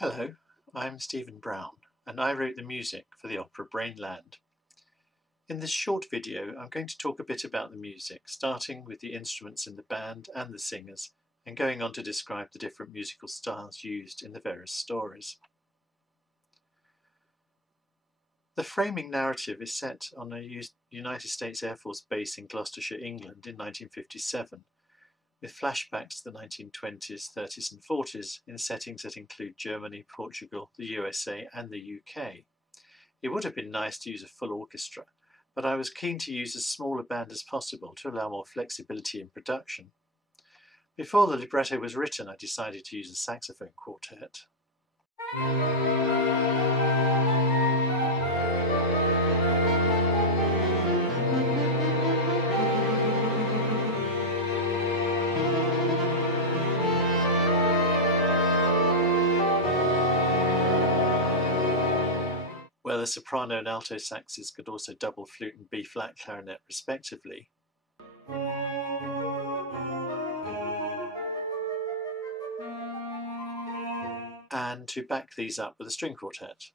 Hello, I'm Stephen Brown, and I wrote the music for the opera Brainland. In this short video, I'm going to talk a bit about the music, starting with the instruments in the band and the singers, and going on to describe the different musical styles used in the various stories. The framing narrative is set on a United States Air Force base in Gloucestershire, England in 1957, with flashbacks to the 1920s, 30s and 40s in settings that include Germany, Portugal, the USA and the UK. It would have been nice to use a full orchestra, but I was keen to use as small a band as possible to allow more flexibility in production. Before the libretto was written, I decided to use a saxophone quartet. Where the soprano and alto saxes could also double flute and B-flat clarinet respectively. And to back these up with a string quartet.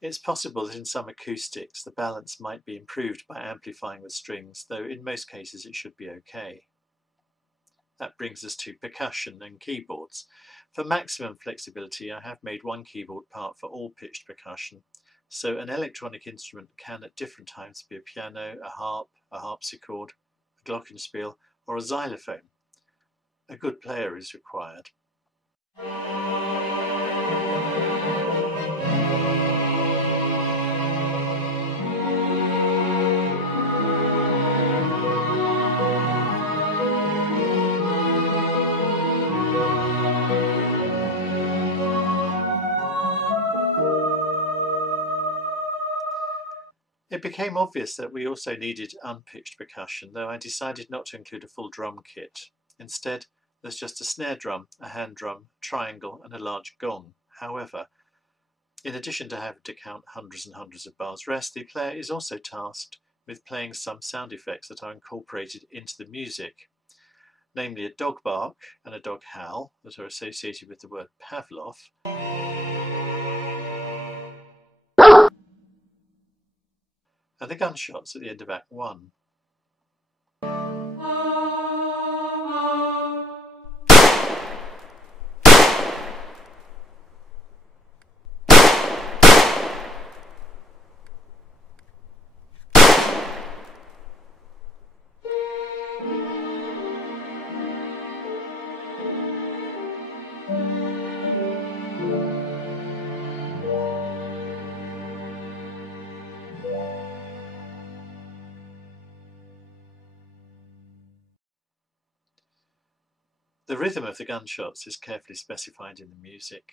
It's possible that in some acoustics the balance might be improved by amplifying the strings, though in most cases it should be okay. That brings us to percussion and keyboards. For maximum flexibility, I have made one keyboard part for all pitched percussion, so an electronic instrument can at different times be a piano, a harp, a harpsichord, a glockenspiel or a xylophone. A good player is required. It became obvious that we also needed unpitched percussion, though I decided not to include a full drum kit. Instead, there's just a snare drum, a hand drum, a triangle and a large gong. However, in addition to having to count hundreds and hundreds of bars rest, the player is also tasked with playing some sound effects that are incorporated into the music, namely a dog bark and a dog howl that are associated with the word Pavlov, and the gunshots at the end of Act 1. The rhythm of the gunshots is carefully specified in the music.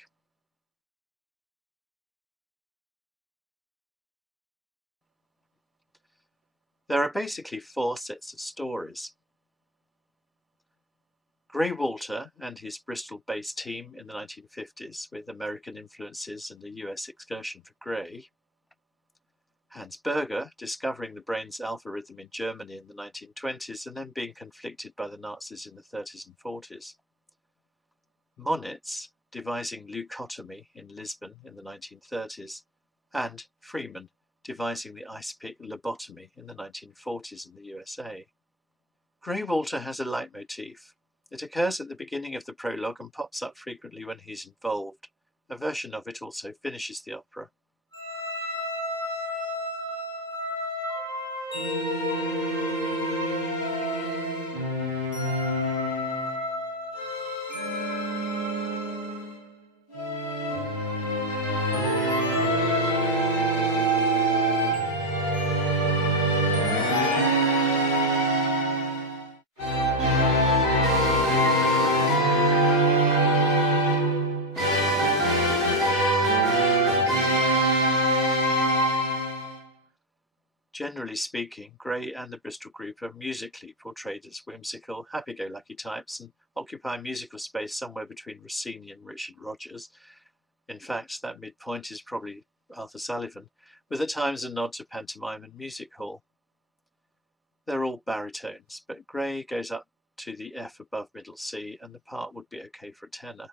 There are basically 4 sets of stories. Grey Walter and his Bristol-based team in the 1950s with American influences and a US excursion for Grey. Hans Berger discovering the brain's alpha rhythm in Germany in the 1920s and then being conflicted by the Nazis in the 30s and 40s. Moniz devising leucotomy in Lisbon in the 1930s, and Freeman devising the ice-pick lobotomy in the 1940s in the USA. Grey Walter has a leitmotif. It occurs at the beginning of the prologue and pops up frequently when he's involved. A version of it also finishes the opera. Generally speaking, Gray and the Bristol group are musically portrayed as whimsical, happy-go-lucky types and occupy musical space somewhere between Rossini and Richard Rodgers. In fact, that midpoint is probably Arthur Sullivan, with at times a nod to pantomime and music hall. They're all baritones, but Gray goes up to the F above middle C, and the part would be okay for a tenor.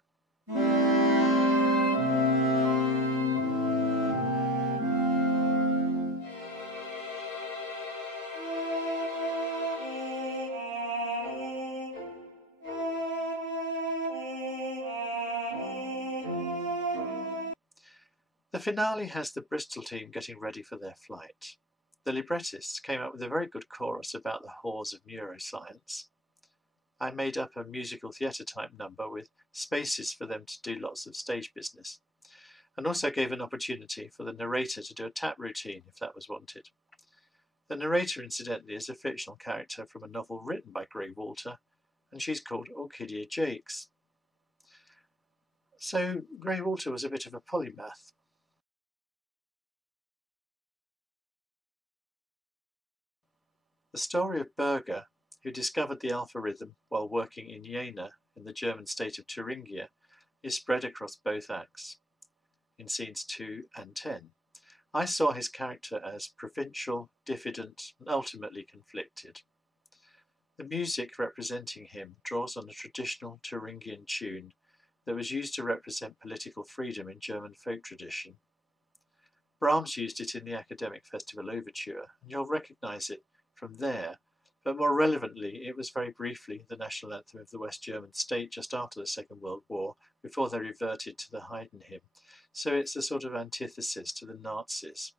The finale has the Bristol team getting ready for their flight. The librettists came up with a very good chorus about the horrors of neuroscience. I made up a musical theatre type number with spaces for them to do lots of stage business, and also gave an opportunity for the narrator to do a tap routine if that was wanted. The narrator, incidentally, is a fictional character from a novel written by Grey Walter, and she's called Orchidea Jakes. So Grey Walter was a bit of a polymath. The story of Berger, who discovered the alpha rhythm while working in Jena in the German state of Thuringia, is spread across both acts, in scenes 2 and 10. I saw his character as provincial, diffident, and ultimately conflicted. The music representing him draws on a traditional Thuringian tune that was used to represent political freedom in German folk tradition. Brahms used it in the Academic Festival Overture, and you'll recognise it from there, but more relevantly, it was very briefly the national anthem of the West German state just after the Second World War, before they reverted to the Haydn hymn. So it's a sort of antithesis to the Nazis.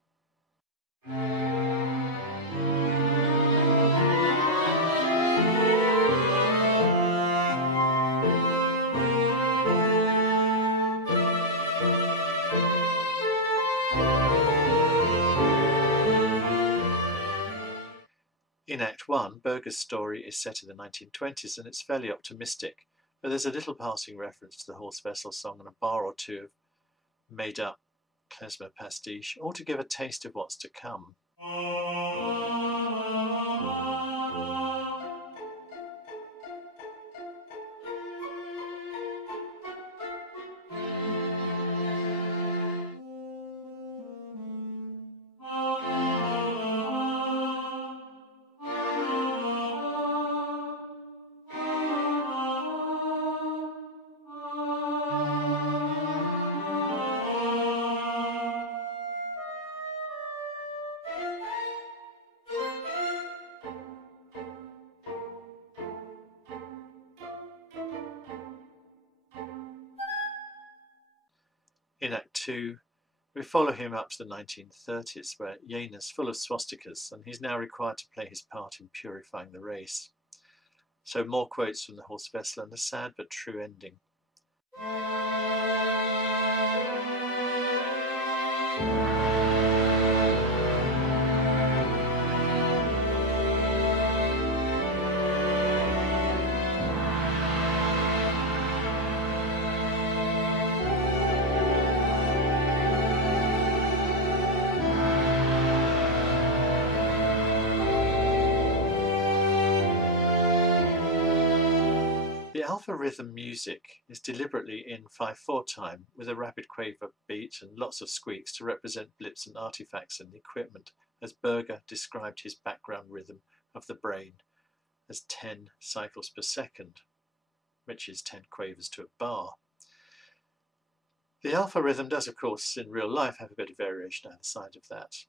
In Act 1, Berger's story is set in the 1920s and it's fairly optimistic, but there's a little passing reference to the Horse Vessel song and a bar or two of made-up klezmer pastiche, all to give a taste of what's to come. In Act 2, we follow him up to the 1930s, where Jena's full of swastikas, and he's now required to play his part in purifying the race. So more quotes from the Horse Vessel and a sad but true ending. The alpha rhythm music is deliberately in 5/4 time with a rapid quaver beat and lots of squeaks to represent blips and artifacts in the equipment, as Berger described his background rhythm of the brain as 10 cycles per second, which is 10 quavers to a bar. The alpha rhythm does, of course, in real life have a bit of variation either side of that.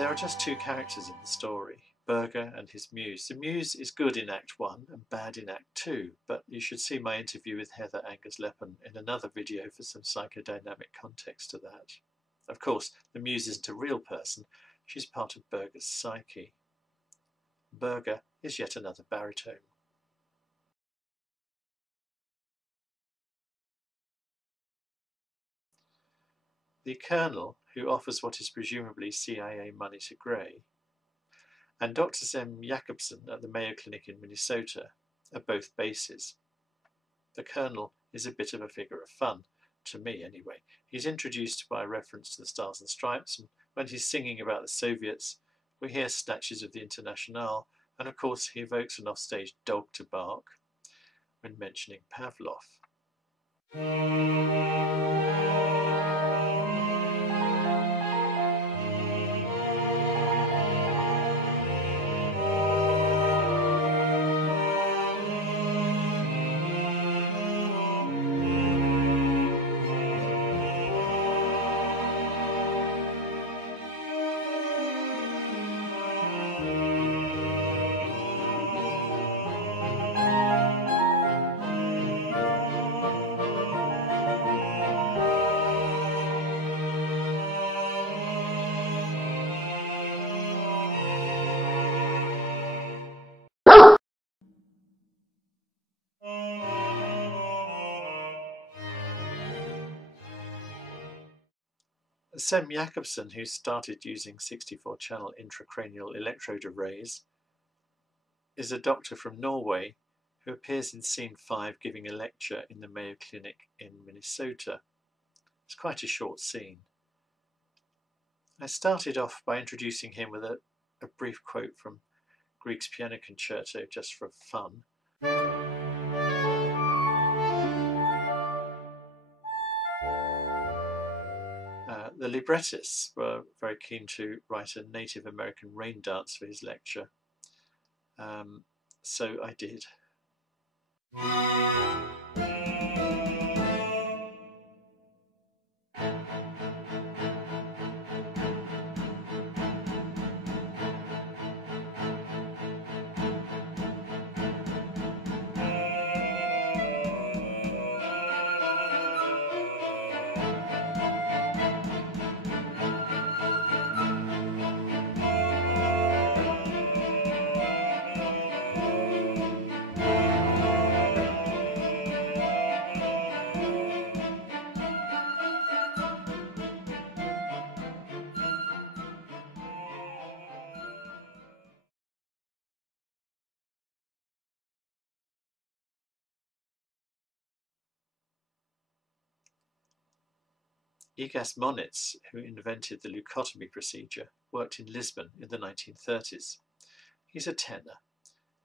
There are just two characters in the story, Berger and his muse. The muse is good in Act 1 and bad in Act 2, but you should see my interview with Heather Angus-Leppin in another video for some psychodynamic context to that. Of course, the muse isn't a real person, she's part of Berger's psyche. Berger is yet another baritone. The Colonel, who offers what is presumably CIA money to Gray, and Dr. Sem Jacobson at the Mayo Clinic in Minnesota are both bases. The Colonel is a bit of a figure of fun, to me anyway. He's introduced by reference to the Stars and Stripes, and when he's singing about the Soviets, we hear snatches of the Internationale, and of course he evokes an offstage dog to bark when mentioning Pavlov. Sem Jacobson, who started using 64-channel intracranial electrode arrays, is a doctor from Norway who appears in scene 5 giving a lecture in the Mayo Clinic in Minnesota. It's quite a short scene. I started off by introducing him with a brief quote from Grieg's Piano Concerto, just for fun. The librettists were very keen to write a Native American rain dance for his lecture, so I did. Egas Moniz, who invented the leucotomy procedure, worked in Lisbon in the 1930s. He's a tenor,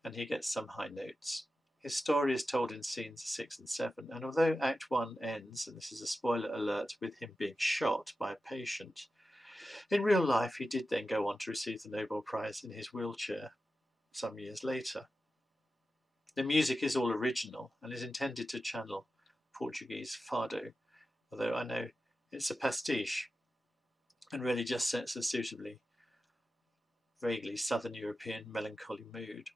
and he gets some high notes. His story is told in scenes 6 and 7, and although Act 1 ends, and this is a spoiler alert, with him being shot by a patient, in real life he did then go on to receive the Nobel Prize in his wheelchair some years later. The music is all original and is intended to channel Portuguese fado, although I know it's a pastiche and really just sets a suitably, vaguely Southern European melancholy mood.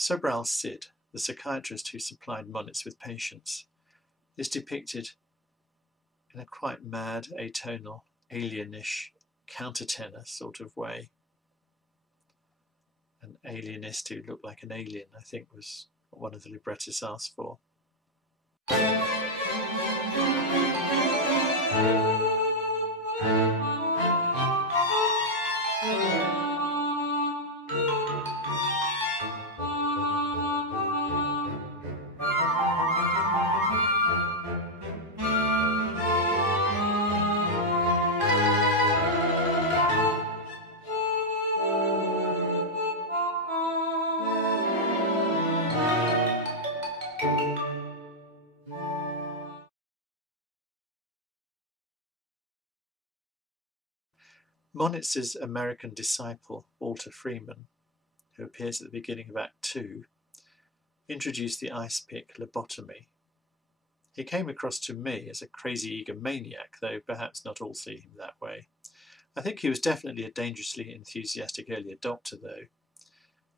Sobral's Cid, the psychiatrist who supplied Moniz with patients, is depicted in a quite mad, atonal, alienish, countertenor sort of way. An alienist who looked like an alien, I think, was what one of the librettists asked for. Monitz's American disciple, Walter Freeman, who appears at the beginning of Act 2, introduced the ice pick lobotomy. He came across to me as a crazy egomaniac, though perhaps not all see him that way. I think he was definitely a dangerously enthusiastic early adopter, though.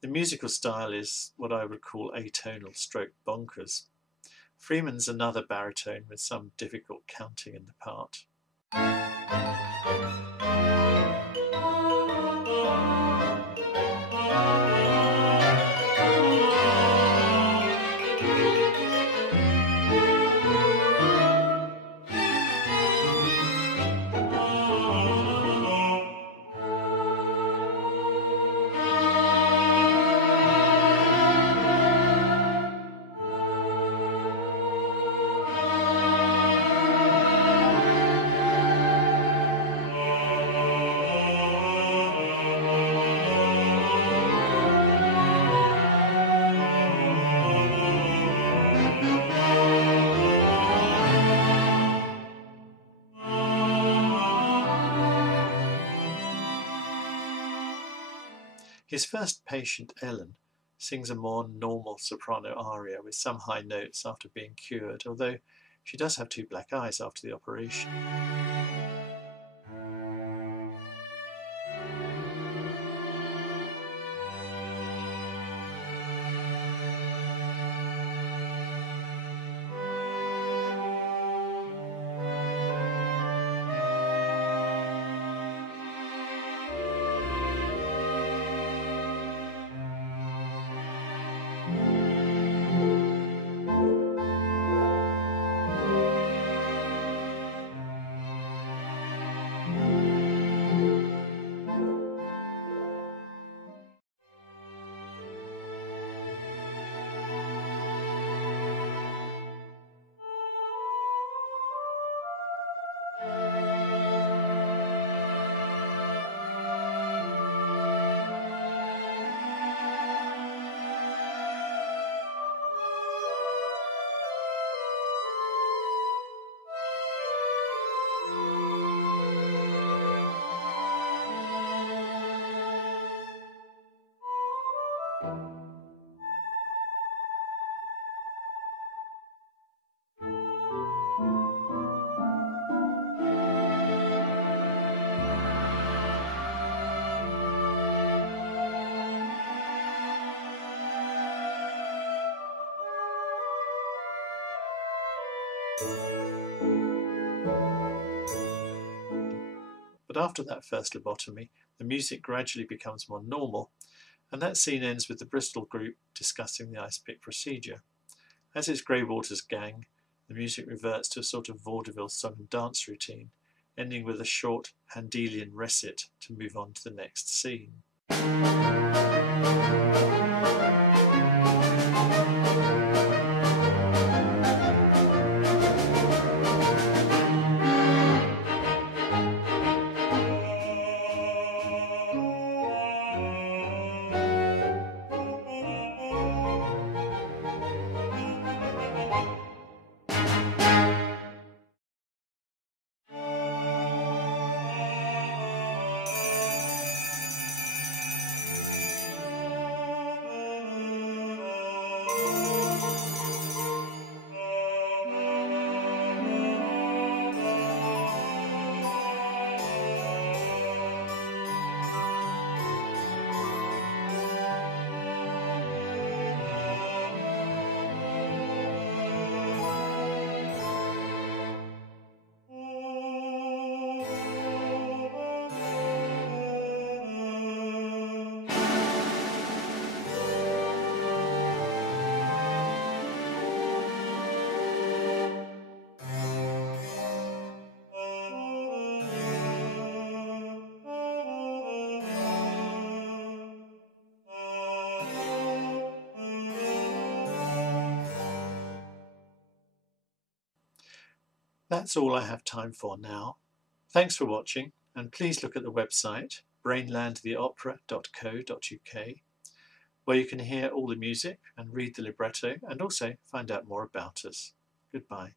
The musical style is what I would call atonal stroke bonkers. Freeman's another baritone with some difficult counting in the part. His first patient, Ellen, sings a more normal soprano aria with some high notes after being cured, although she does have two black eyes after the operation. But after that first lobotomy, the music gradually becomes more normal, and that scene ends with the Bristol group discussing the ice pick procedure. As it's Greywater's gang, the music reverts to a sort of vaudeville song and dance routine, ending with a short Handelian recit to move on to the next scene. That's all I have time for now. Thanks for watching, and please look at the website brainlandtheopera.co.uk, where you can hear all the music and read the libretto and also find out more about us. Goodbye.